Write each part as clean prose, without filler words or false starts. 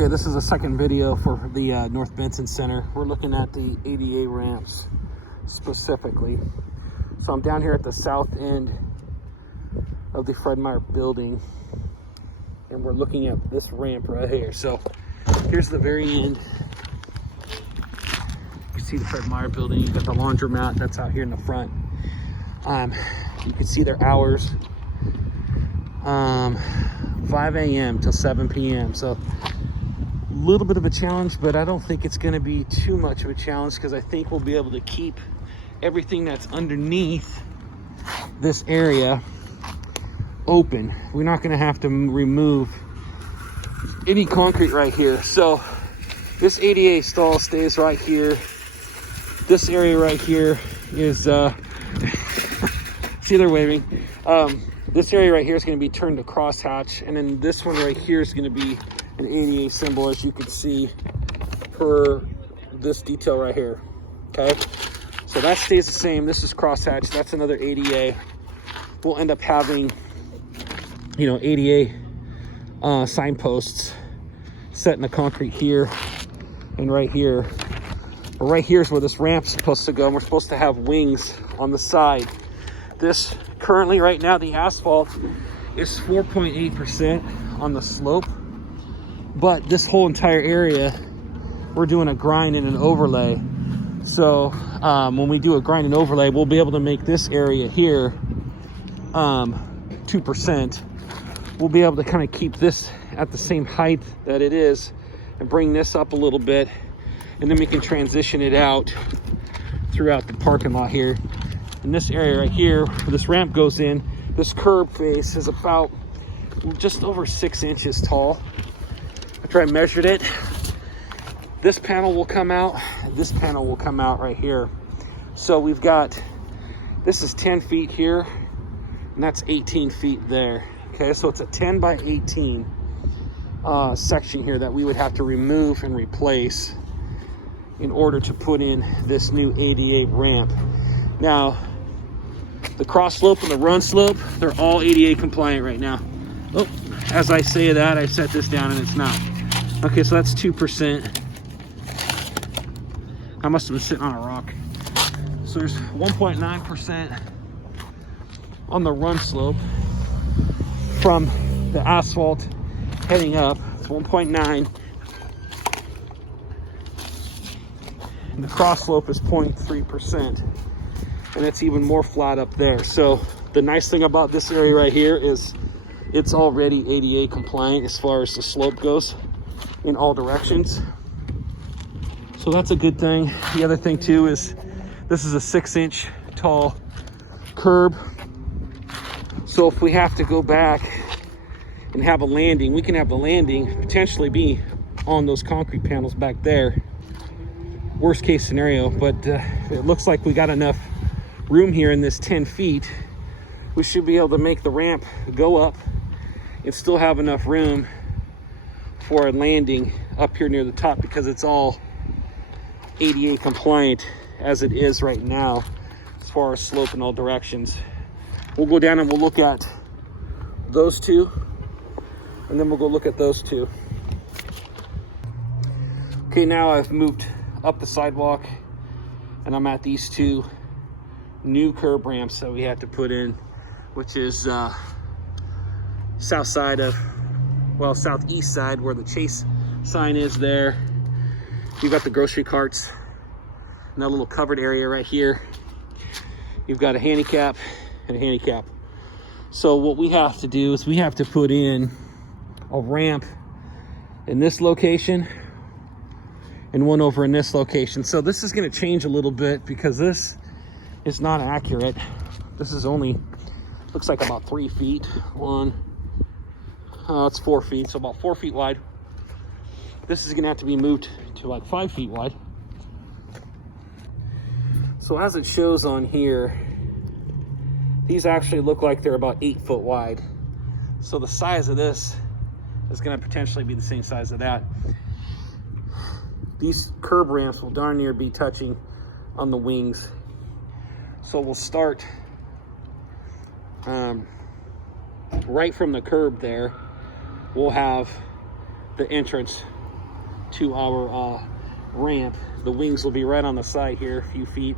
Okay, this is a second video for the North Benson Center. We're looking at the ADA ramps specifically. So I'm down here at the south end of the Fred Meyer building, and we're looking at this ramp right here. So here's the very end. You see the Fred Meyer building, you got the laundromat that's out here in the front. You can see their hours, 5 a.m. till 7 p.m. So a little bit of a challenge, but I don't think it's going to be too much of a challenge, because I think we'll be able to keep everything that's underneath this area open. We're not going to have to remove any concrete right here. So this ADA stall stays right here. This area right here is see, they're waving. This area right here is going to be turned to crosshatch, and then this one right here is going to be an ADA symbol, as you can see, per this detail right here. Okay, so that stays the same. This is crosshatch. That's another ADA. We'll end up having, you know, ADA signposts set in the concrete here and right here. But right here is where this ramp's supposed to go, and we're supposed to have wings on the side. This currently, right now, the asphalt is 4.8% on the slope, but this whole entire area, we're doing a grind and an overlay. So when we do a grind and overlay, we'll be able to make this area here 2%. We'll be able to kind of keep this at the same height that it is and bring this up a little bit, and then we can transition it out throughout the parking lot here. In this area right here, where this ramp goes in, this curb face is about just over 6 inches tall. After I measured it, this panel will come out, this panel will come out right here. So we've got, this is 10 feet here, and that's 18 feet there. Okay, so it's a 10 by 18 section here that we would have to remove and replace in order to put in this new ADA ramp. Now, the cross slope and the run slope, they're all ADA compliant right now. Oh, as I say that, I set this down and it's not. Okay, so that's 2%. I must have been sitting on a rock. So there's 1.9% on the run slope from the asphalt heading up. It's 1.9. And the cross slope is 0.3%. And it's even more flat up there. So the nice thing about this area right here is it's already ADA compliant as far as the slope goes in all directions. So that's a good thing. The other thing too is this is a 6-inch tall curb. So if we have to go back and have a landing, we can have the landing potentially be on those concrete panels back there. Worst case scenario, but it looks like we got enough room here in this 10 feet. We should be able to make the ramp go up and still have enough room for a landing up here near the top, because it's all ADA compliant as it is right now as far as slope in all directions. We'll go down and we'll look at those two, and then we'll go look at those two. Okay, now I've moved up the sidewalk and I'm at these two new curb ramps that we had to put in, which is south side of, well, southeast side where the Chase sign is there. You've got the grocery carts and that little covered area right here. You've got a handicap and a handicap. So what we have to do is we have to put in a ramp in this location and one over in this location. So this is going to change a little bit because this is not accurate. This is only, looks like about 3 feet. It's 4 feet, so about 4 feet wide. This is gonna have to be moved to like 5 feet wide. So as it shows on here, these actually look like they're about 8 foot wide. So the size of this is gonna potentially be the same size of that. These curb ramps will darn near be touching on the wings. So we'll start right from the curb there. We'll have the entrance to our ramp. The wings will be right on the side here, a few feet,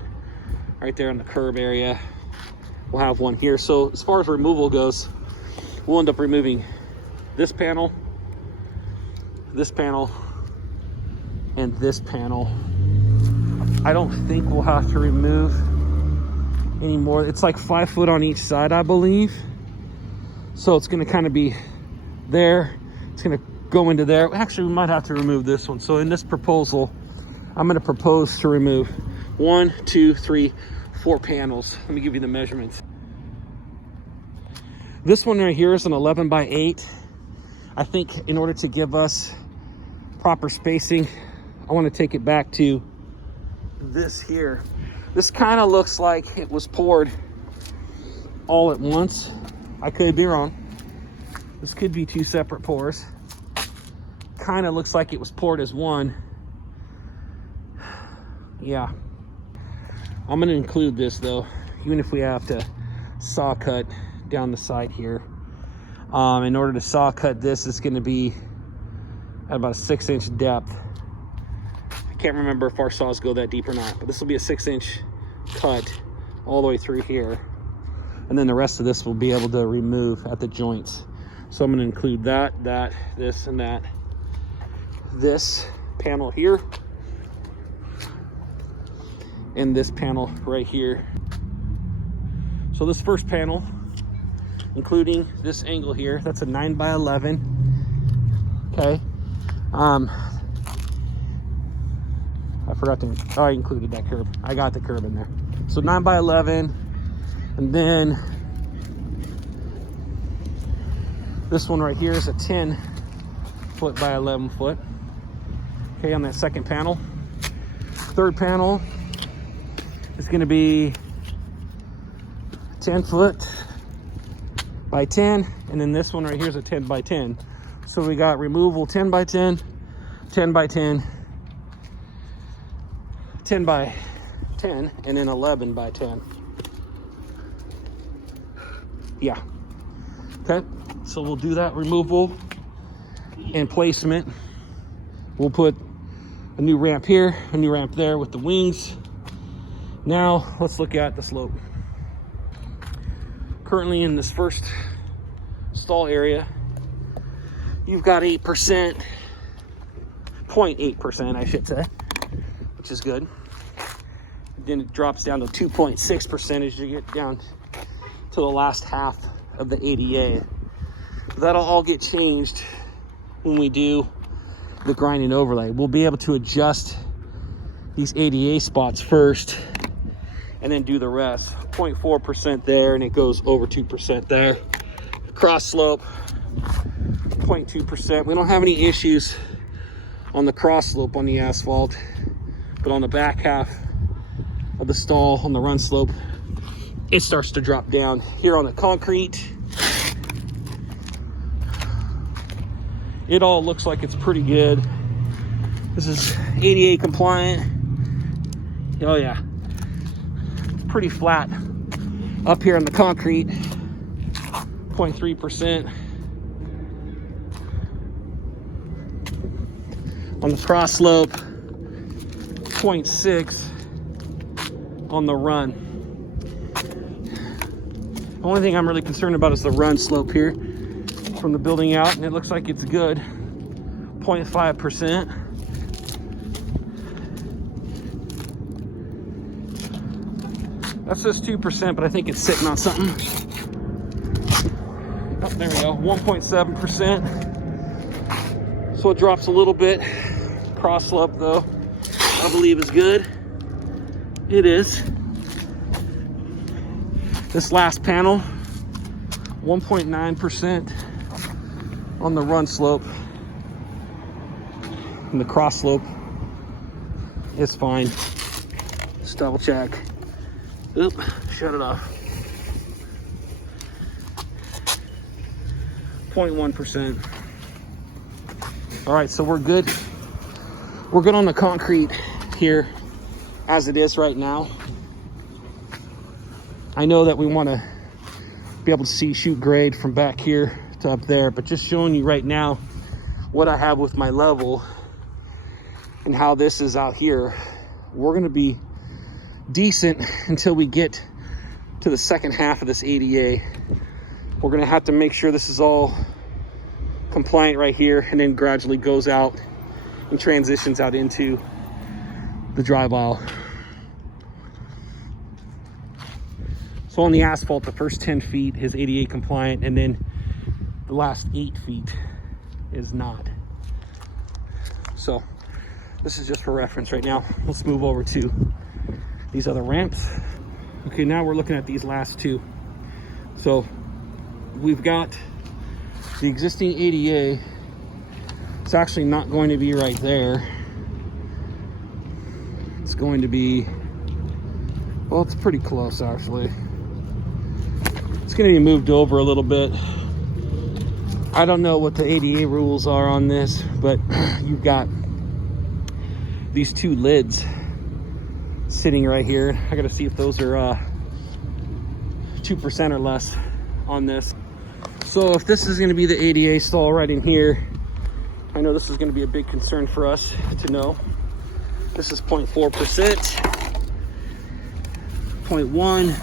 right there in the curb area. We'll have one here. So as far as removal goes, we'll end up removing this panel, and this panel. I don't think we'll have to remove any more. It's like 5 foot on each side, I believe. So it's gonna kind of be there. It's gonna go into there. Actually, we might have to remove this one. So in this proposal, I'm gonna propose to remove 1, 2, 3, 4 panels. Let me give you the measurements. This one right here is an 11 by 8. I think in order to give us proper spacing, I want to take it back to this here. This kind of looks like it was poured all at once. I could be wrong. This could be 2 separate pours. Kind of looks like it was poured as one. Yeah. I'm going to include this though, even if we have to saw cut down the side here. In order to saw cut this, it's going to be at about a 6-inch depth. I can't remember if our saws go that deep or not, but this will be a 6-inch cut all the way through here. And then the rest of this we'll be able to remove at the joints. So I'm going to include that, this, and that. This panel here. And this panel right here. So this first panel, including this angle here, that's a 9 by 11. Okay. I forgot to, I included that curb. I got the curb in there. So 9 by 11. And then this one right here is a 10 foot by 11 foot. Okay, on that second panel. Third panel is going to be 10 foot by 10, and then this one right here is a 10 by 10. So we got removal 10 by 10, 10 by 10, 10 by 10, and then 11 by 10. Yeah. Okay, so we'll do that removal and placement. We'll put a new ramp here, a new ramp there with the wings. Now let's look at the slope. Currently in this first stall area, you've got 8%, 0.8% I should say, which is good. Then it drops down to 2.6% as you get down to the last half of the ADA. That'll all get changed when we do the grinding overlay. We'll be able to adjust these ADA spots first and then do the rest. 0.4% there, and it goes over 2% there. Cross slope, 0.2%. We don't have any issues on the cross slope on the asphalt, but on the back half of the stall, on the run slope, it starts to drop down. Here on the concrete, it all looks like it's pretty good. This is ADA compliant. Oh yeah. Pretty flat up here on the concrete, 0.3%. On the cross slope, 0.6 on the run. The only thing I'm really concerned about is the run slope here from the building out, and it looks like it's good, 0.5%. That says 2%, but I think it's sitting on something. Oh, there we go, 1.7%. So it drops a little bit. Cross slope though, I believe is good. It is. This last panel, 1.9% on the run slope. And the cross slope is fine. Let's double check. Oop, shut it off. 0.1%. All right, so we're good. We're good on the concrete here as it is right now. I know that we want to be able to see shoot grade from back here to up there, but just showing you right now what I have with my level and how this is out here, we're going to be decent until we get to the second half of this ADA. We're going to have to make sure this is all compliant right here, and then gradually goes out and transitions out into the drive aisle. So on the asphalt, the first 10 feet is ADA compliant, and then the last 8 feet is not. So this is just for reference right now. Let's move over to these other ramps. Okay, now we're looking at these last two. So we've got the existing ADA. It's actually not going to be right there. It's going to be, well, it's pretty close actually. It's going to be moved over a little bit. I don't know what the ADA rules are on this, but you've got these two lids sitting right here. I got to see if those are 2% or less on this. So if this is going to be the ADA stall right in here, I know this is going to be a big concern for us to know. This is 0.4%, 0.1,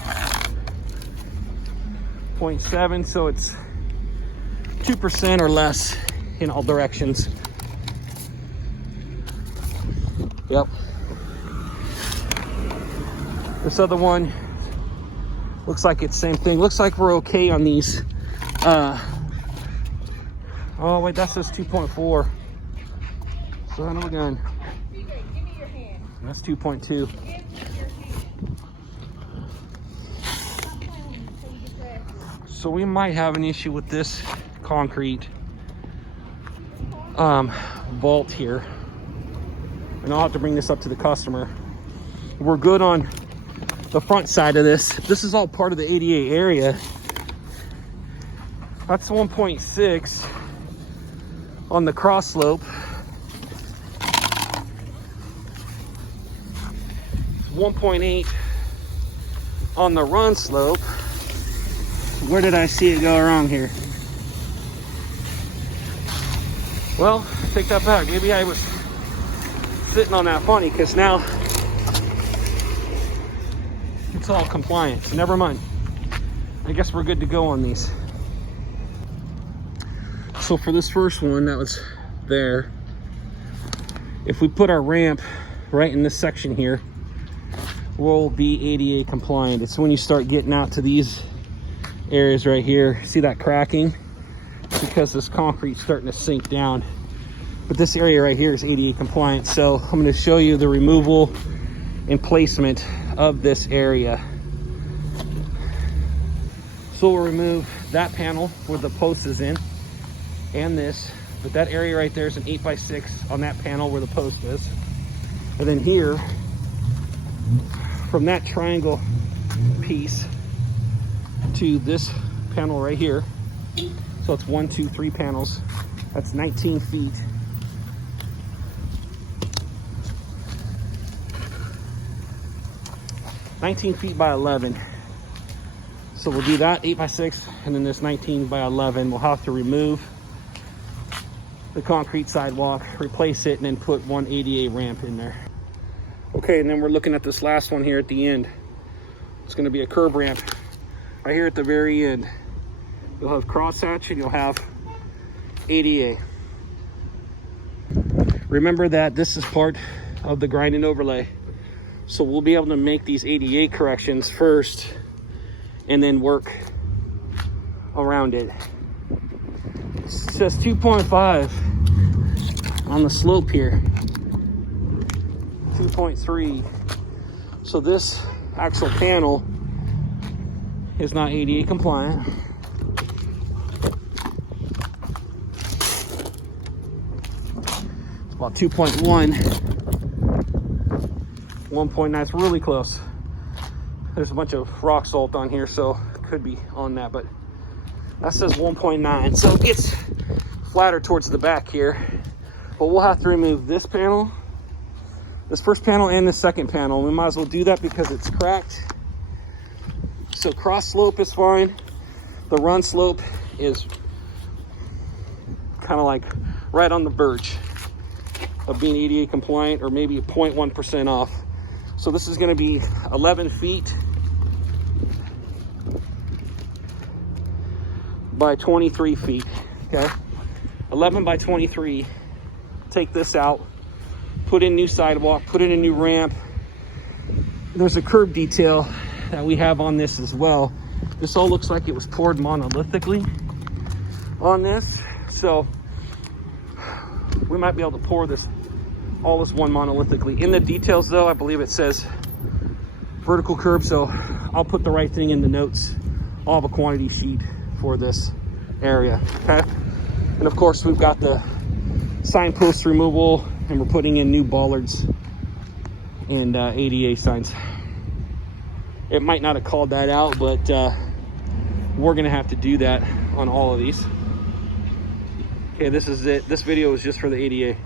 0.7, so it's 2% or less in all directions. Yep. This other one looks like it's same thing. Looks like we're okay on these. Oh wait, that says 2.4. So then again, that's 2.2. So we might have an issue with this concrete vault here, and I'll have to bring this up to the customer. We're good on the front side of this. This is all part of the ADA area. That's 1.6 on the cross slope. 1.8 on the run slope. Where did I see it go wrong here? Well, take that back. Maybe I was sitting on that funny, because now it's all compliant. Never mind. I guess we're good to go on these. So for this first one that was there, if we put our ramp right in this section here, we'll be ADA compliant. It's when you start getting out to these areas right here, see that cracking? It's because this concrete's starting to sink down. But this area right here is ADA compliant. So I'm going to show you the removal and placement of this area. So we'll remove that panel where the post is in, and this, but that area right there is an 8x6 on that panel where the post is. And then here, from that triangle piece to this panel right here, so it's 1, 2, 3 panels, that's 19 feet. by 11. So we'll do that 8x6, and then this 19 by 11. We'll have to remove the concrete sidewalk, replace it, and then put one ADA ramp in there. Okay, and then we're looking at this last one here at the end. It's going to be a curb ramp right here at the very end. You'll have crosshatch and you'll have ADA. Remember that this is part of the grind and overlay. So we'll be able to make these ADA corrections first and then work around it. It says 2.5 on the slope here. 2.3. So this axle panel is not ADA compliant. It's about 2.1. 1.9. It's really close. There's a bunch of rock salt on here, so it could be on that, but that says 1.9. So it gets flatter towards the back here, but we'll have to remove this panel, this first panel, and the second panel. We might as well do that because it's cracked. So cross slope is fine. The run slope is kind of like right on the verge of being ADA compliant, or maybe 0.1% off. So this is going to be 11 feet by 23 feet, okay? 11 by 23. Take this out, put in new sidewalk, put in a new ramp. There's a curb detail that we have on this as well. This all looks like it was poured monolithically on this, so we might be able to pour this all as one monolithically. In the details though, I believe it says vertical curb, so I'll put the right thing in the notes. I'll have a quantity sheet for this area, okay? And of course we've got the signpost removal, and we're putting in new bollards and ADA signs. It might not have called that out, but we're gonna have to do that on all of these. Okay, this is it. This video is just for the ADA.